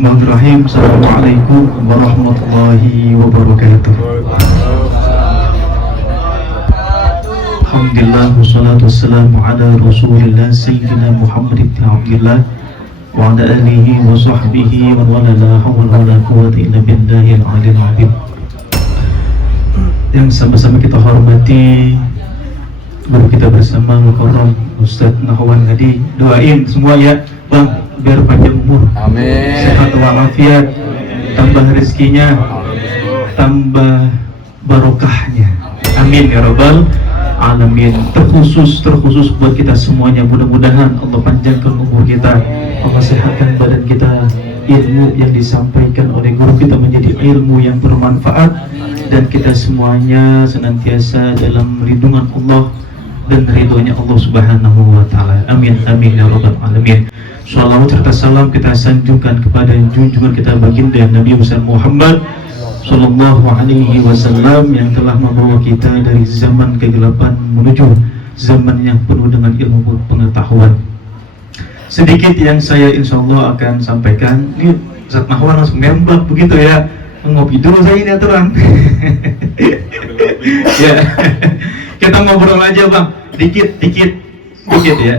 Bismillahirrahmanirrahim. Assalamualaikum warahmatullahi wabarakatuh. Alhamdulillah wassalatu wassalamu ala Rasulillah Sayyidina Muhammad ibn Abdillah wa ala alihi wa sahbihi wa wala la hawla wa la quwwata illa billahil aliyil azim. Yang sama-sama kita hormati guru kita bersama Mukarram Ustaz Nahwan Hadi. Doain semua ya Bang, biar panjang umur, amin, sehat walafiat, tambah rezekinya, tambah barokahnya, amin ya rabbal alamin. Terkhusus buat kita semuanya, mudah-mudahan Allah panjangkan umur kita, Allah sehatkan badan kita, ilmu yang disampaikan oleh guru kita menjadi ilmu yang bermanfaat, dan kita semuanya senantiasa dalam lindungan Allah dan ridhonya Allah Subhanahu wa ta'ala. Amin amin ya rabbal alamin. Shalawat serta salam kita sanjungkan kepada junjungan kita baginda Nabi besar Muhammad Sallallahu Alaihi Wasallam yang telah membawa kita dari zaman kegelapan menuju zaman yang penuh dengan ilmu pengetahuan. Sedikit yang saya insya Allah akan sampaikan. Ini Ustaz Nahwan langsung nembak begitu ya. Ngopi dulu saya ini aturan. Ya, kita ngobrol aja Bang, dikit ya.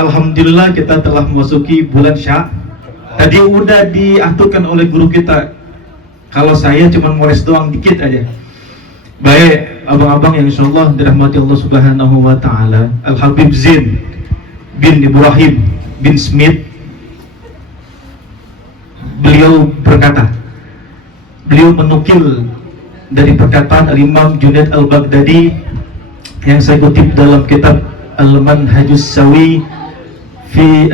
Alhamdulillah kita telah memasuki bulan Syah. Tadi udah diaturkan oleh guru kita, kalau saya cuma ngores doang dikit aja. Baik, abang-abang yang insyaallah dirahmati Allah Subhanahu wa ta'ala. Al-Habib Zain bin Ibrahim bin Smith, beliau berkata, beliau menukil dari perkataan Al-Imam Junaid Al-Baghdadi yang saya kutip dalam kitab Al-Manhajus Sawi fi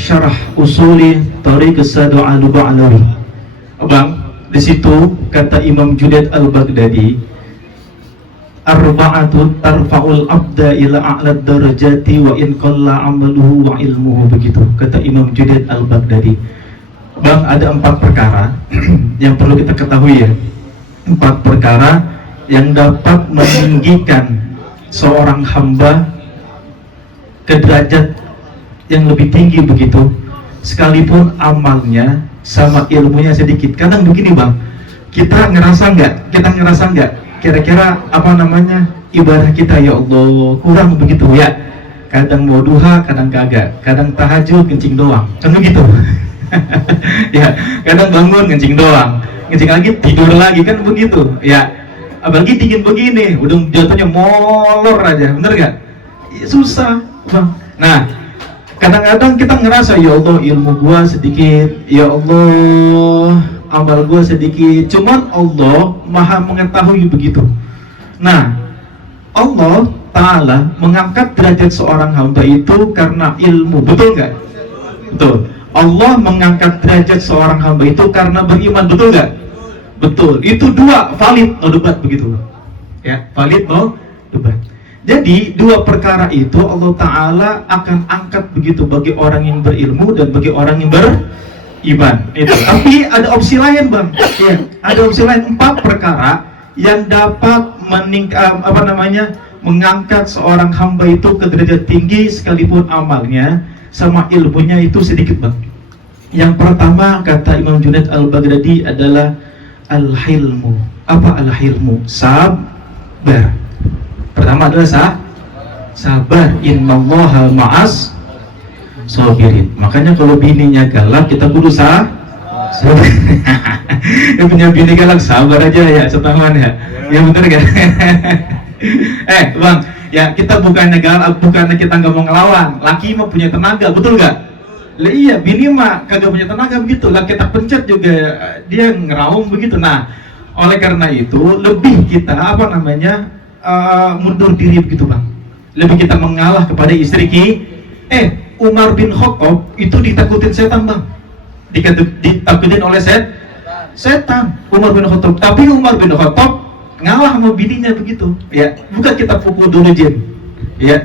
syarah usuli Tariq As-Sadu Al-Ba'alawi. Abang, di situ kata Imam Junaid Al-Baghdadi, arba'atun tarfa'ul abda ila a'lad darajati wa in qalla amaluhu wa ilmuhu. Begitu kata Imam Junaid Al-Baghdadi. Bang, ada 4 perkara yang perlu kita ketahui ya. 4 perkara yang dapat meninggikan seorang hamba ke derajat yang lebih tinggi begitu, sekalipun amalnya sama ilmunya sedikit. Kadang begini Bang, kita ngerasa nggak kira-kira apa namanya ibadah kita ya Allah kurang begitu ya. Kadang mau duha, kadang kagak, kadang tahajud kencing doang, kan begitu. Ya, kadang bangun kencing doang, kencing lagi tidur lagi, kan begitu ya. Apalagi dingin begini, udah jatuhnya molor aja, bener gak? Susah Bang. Nah, kadang-kadang kita ngerasa ya Allah ilmu gua sedikit, ya Allah amal gua sedikit. Cuman Allah maha mengetahui begitu. Nah, Allah Ta'ala mengangkat derajat seorang hamba itu karena ilmu, betul nggak? Betul. Allah mengangkat derajat seorang hamba itu karena beriman, betul nggak? Betul. Itu 2 valid, no debat begitu. Ya, valid, no debat. Jadi 2 perkara itu Allah Ta'ala akan angkat begitu bagi orang yang berilmu dan bagi orang yang beriman itu. Tapi ada opsi lain Bang ya, ada opsi lain, 4 perkara yang dapat mengangkat seorang hamba itu ke derajat tinggi sekalipun amalnya sama ilmunya itu sedikit Bang. Yang pertama kata Imam Junaid Al-Baghdadi adalah al-hilmu. Apa al-hilmu? Sabar. Pertama adalah sabar. Innallaha ma'as sabirin. Makanya kalau bininya galak kita kudu sabar. Yang punya bini galak sabar aja ya, setahun ya. Ya bener kan? Bang, ya kita bukannya galak, bukannya kita nggak mau ngelawan. Laki mah punya tenaga, betul nggak? Lah iya, bini mah kagak punya tenaga begitu. Lah kita pencet juga dia ngeraung begitu. Nah, oleh karena itu lebih kita mundur diri begitu Bang. Lebih kita mengalah kepada istri Umar bin Khattab itu ditakutin setan Bang. Ditakutin oleh setan Umar bin Khattab. Tapi Umar bin Khattab ngalah sama bininya begitu. Ya, bukan kita pukul dulu jin. Ya.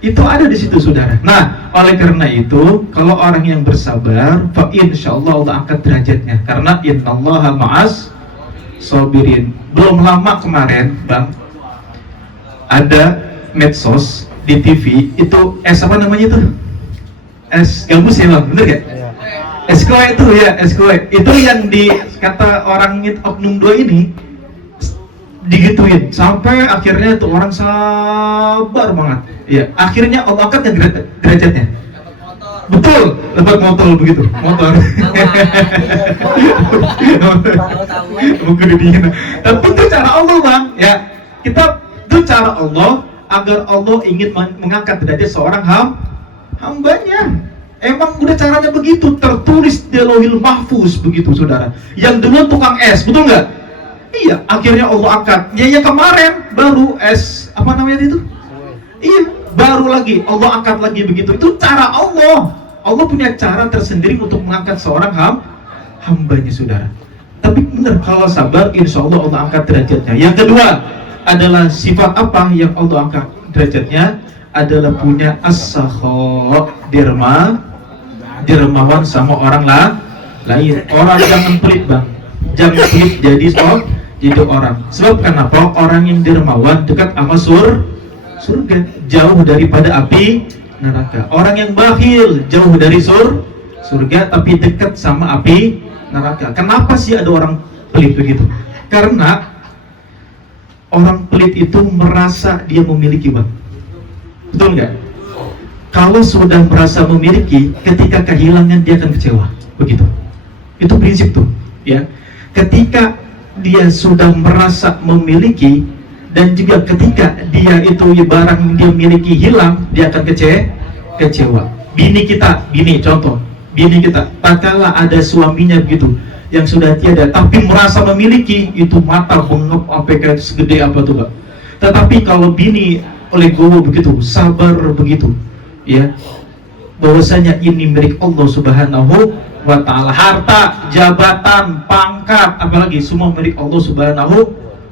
Itu ada di situ saudara. Nah, oleh karena itu kalau orang yang bersabar, fa insyaallah Allah angkat derajatnya. Karena innallaha ma'as sabirin. Belum lama kemarin Bang, ada medsos di TV itu apa namanya itu? Es gabus ya Bang, bener gak? Esquire itu ya, Esquire itu yang di kata orang oknum dua ini digituin sampai akhirnya tuh orang sabar banget. Ya, akhirnya Allah angkat derajatnya. Betul, dapat motor begitu, motor. Bukan dunia. Tapi itu cara Allah bang, ya kita itu cara Allah agar Allah ingin mengangkat derajat seorang hambanya. Emang udah caranya begitu, tertulis di Lauhil Mahfuz begitu saudara. Yang dulu tukang es, betul nggak? Iya, akhirnya Allah angkat. Ya yang kemarin baru es apa namanya itu? Iya, baru lagi Allah angkat lagi begitu. Itu cara Allah. Allah punya cara tersendiri untuk mengangkat seorang hambanya saudara. Tapi benar kalau sabar, insya Allah Allah angkat derajatnya. Yang kedua adalah sifat apa yang Allah angkat derajatnya? Adalah punya as-sakha, dermawan sama orang lain. Orang jangan pelit bang, jangan pelit jadi orang. Sebab kenapa? Orang yang dermawan dekat sama surga, jauh daripada api neraka. Orang yang bakhil jauh dari surga tapi dekat sama api neraka. Kenapa sih ada orang pelit begitu? Karena orang pelit itu merasa dia memiliki bang. Betul nggak? Kalau sudah merasa memiliki, ketika kehilangan dia akan kecewa. Begitu. Itu prinsip tuh, ya. Ketika dia sudah merasa memiliki, dan juga ketika dia itu barang yang dia miliki hilang, dia akan kecewa. Bini contoh, bini kita, tak kala ada suaminya begitu, yang sudah tiada, tapi merasa memiliki, itu mata bengep sampai kayak segede apa tuh, Pak. Tetapi kalau bini legowo begitu, sabar begitu, ya, bahwasanya ini milik Allah Subhanahu wa ta'ala. Harta, jabatan, pangkat, apalagi semua milik Allah Subhanahu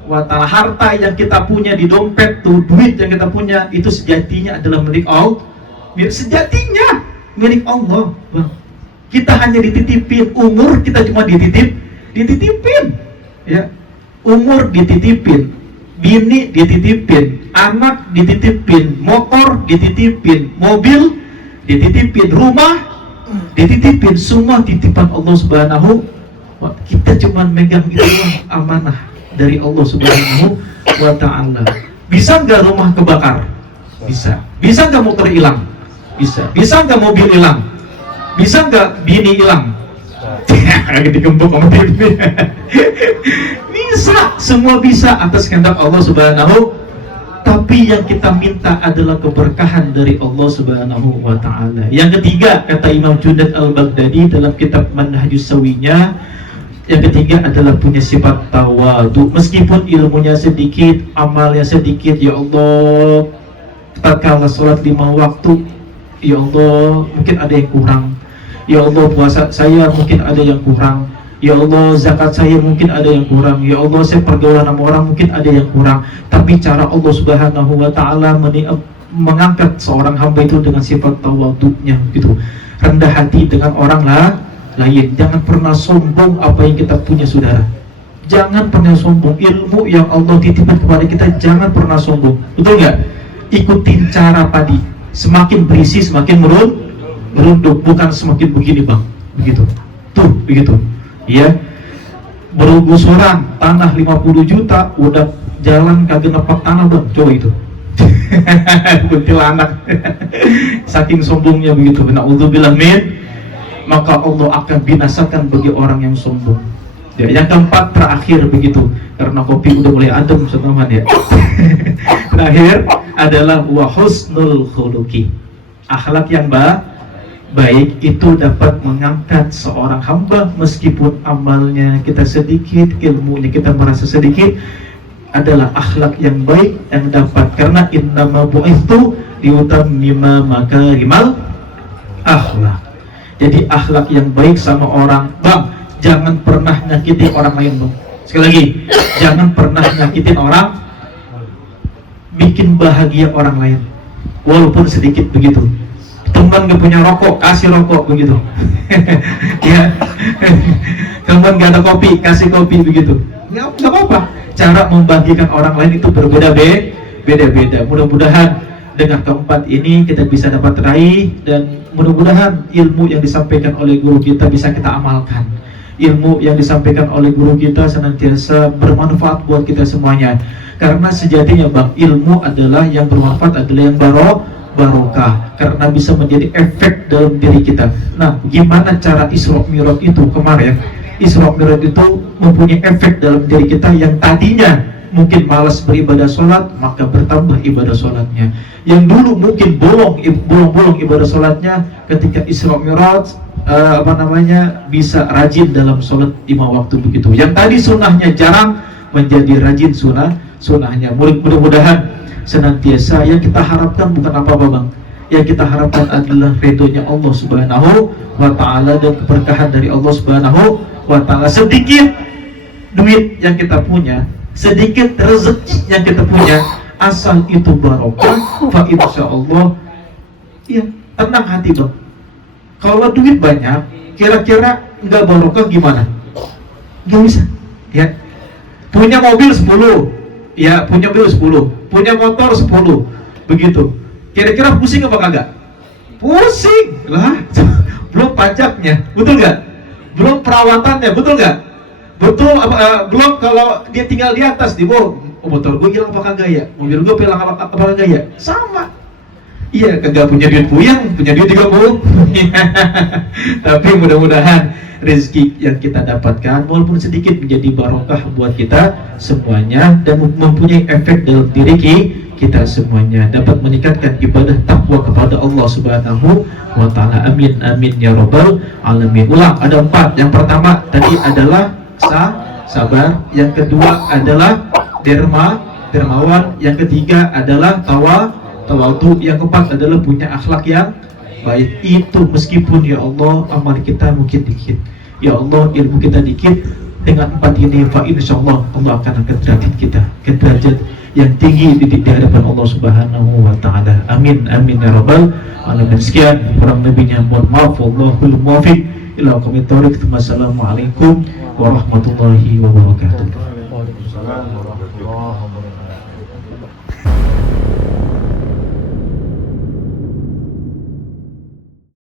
wa ta'ala. Harta yang kita punya di dompet tuh, duit yang kita punya itu sejatinya adalah milik Allah. Sejatinya milik Allah, Bang. Kita hanya dititipin, umur kita cuma dititipin, ya. Umur dititipin, bini dititipin, anak dititipin, motor dititipin, mobil dititipin, rumah dititipin, semua titipan Allah Subhanahu. Kita cuma megang itu amanah dari Allah Subhanahu wa ta'ala. Bisa nggak rumah kebakar? Bisa. Bisa nggak motor hilang? Bisa. Bisa nggak mobil hilang? Bisa nggak bini hilang? Dikempuk sama bini. Bisa, semua bisa atas kehendak Allah Subhanahu. Tapi yang kita minta adalah keberkahan dari Allah Subhanahu wa ta'ala. Yang ketiga, kata Imam Junaid Al-Baghdadi dalam kitab Manhajus Sawinya, yang ketiga adalah punya sifat tawadu. Meskipun ilmunya sedikit, amalnya sedikit, ya Allah, tatkala sholat 5 waktu, ya Allah, mungkin ada yang kurang. Ya Allah, puasa saya mungkin ada yang kurang. Ya Allah, zakat saya mungkin ada yang kurang. Ya Allah, saya pergaulan sama orang mungkin ada yang kurang. Tapi cara Allah Subhanahu wa ta'ala mengangkat seorang hamba itu dengan sifat tawadunya gitu. Rendah hati dengan orang lain. Jangan pernah sombong apa yang kita punya, saudara. Jangan pernah sombong. Ilmu yang Allah titipkan kepada kita, jangan pernah sombong. Betul nggak? Ikutin cara tadi. Semakin berisi semakin merunduk, bukan semakin begini bang. Begitu. Tuh, begitu. Ya, bergusuran tanah 50 juta, udah jalan kagak nepak tanah bang, coba itu. Kuntilanak. Saking sombongnya begitu. Na'udzubillah min, maka Allah akan binasakan bagi orang yang sombong. Ya, yang keempat terakhir begitu, karena kopi udah mulai adem teman-teman ya. Terakhir adalah wa husnul khuluqi. Akhlak yang baik itu dapat mengangkat seorang hamba meskipun amalnya kita sedikit, ilmunya kita merasa sedikit. Adalah akhlak yang baik yang dapat, karena innama bu'ithu liutammima makarimal akhlak. Jadi akhlak yang baik sama orang, bang, jangan pernah nyakitin orang lain bang. Sekali lagi, jangan pernah nyakitin orang, bikin bahagia orang lain walaupun sedikit begitu. Teman gak punya rokok, kasih rokok begitu. Ya. Teman gak ada kopi, kasih kopi begitu. Gak apa-apa. Cara membagikan orang lain itu berbeda-beda. Mudah-mudahan dengan keempat ini kita bisa dapat raih dan mudah-mudahan ilmu yang disampaikan oleh guru kita bisa kita amalkan. Ilmu yang disampaikan oleh guru kita senantiasa bermanfaat buat kita semuanya. Karena sejatinya Bang, ilmu adalah yang bermanfaat, adalah yang barokah, karena bisa menjadi efek dalam diri kita. Nah, gimana cara Isra Mi'raj itu kemarin? Isra Mi'raj itu mempunyai efek dalam diri kita yang tadinya mungkin malas beribadah sholat, maka bertambah ibadah sholatnya. Yang dulu mungkin bolong ibadah sholatnya, ketika Isra Mi'raj bisa rajin dalam sholat 5 waktu begitu. Yang tadi sunnahnya jarang menjadi rajin sunnahnya. Mudah-mudahan senantiasa yang kita harapkan bukan apa-apa Bang. Yang kita harapkan adalah ridhonya Allah Subhanahu wa ta'ala dan keberkahan dari Allah Subhanahu wa ta'ala. Sedikit duit yang kita punya, sedikit rezeki yang kita punya, asal itu barokah, fa insyaallah ya tenang hati Bang. Kalau duit banyak, kira-kira nggak barokah gimana? Nggak bisa ya. Punya mobil 10, ya punya mobil 10, punya motor 10, begitu. Kira-kira pusing apa kagak? Pusing lah. Belum pajaknya, betul nggak? Belum perawatannya, betul nggak? Betul, belum kalau dia tinggal di atas, di bawah, motor gue hilang apa kagak ya? Mobil gue hilang apa kagak ya? Sama. Iya, kagak punya duit puyeng, punya duit juga bu. Tapi mudah-mudahan rezeki yang kita dapatkan walaupun sedikit menjadi barokah buat kita semuanya dan mempunyai efek dalam diri kita semuanya, dapat meningkatkan ibadah takwa kepada Allah Subhanahu wa ta'ala. Amin amin ya rabbal alamin. Ulang, ada 4. Yang pertama tadi adalah sabar, yang kedua adalah dermawan, yang ketiga adalah tawadu, yang keempat adalah punya akhlak yang baik. Itu meskipun ya Allah amal kita mungkin dikit, ya Allah ilmu kita dikit, dengan 4 ini fa insyaallah Allah akan angkat derajat kita ke derajat yang tinggi di hadapan Allah Subhanahu wa ta'ala. Amin amin ya rabbal alamin. Sekian kurang lebihnya mohon maaf, wallahul muwaffiq ila aqwamit thoriq. Wassalamualaikum warahmatullahi wabarakatuh. Waalaikumsalam warahmatullahi wabarakatuh.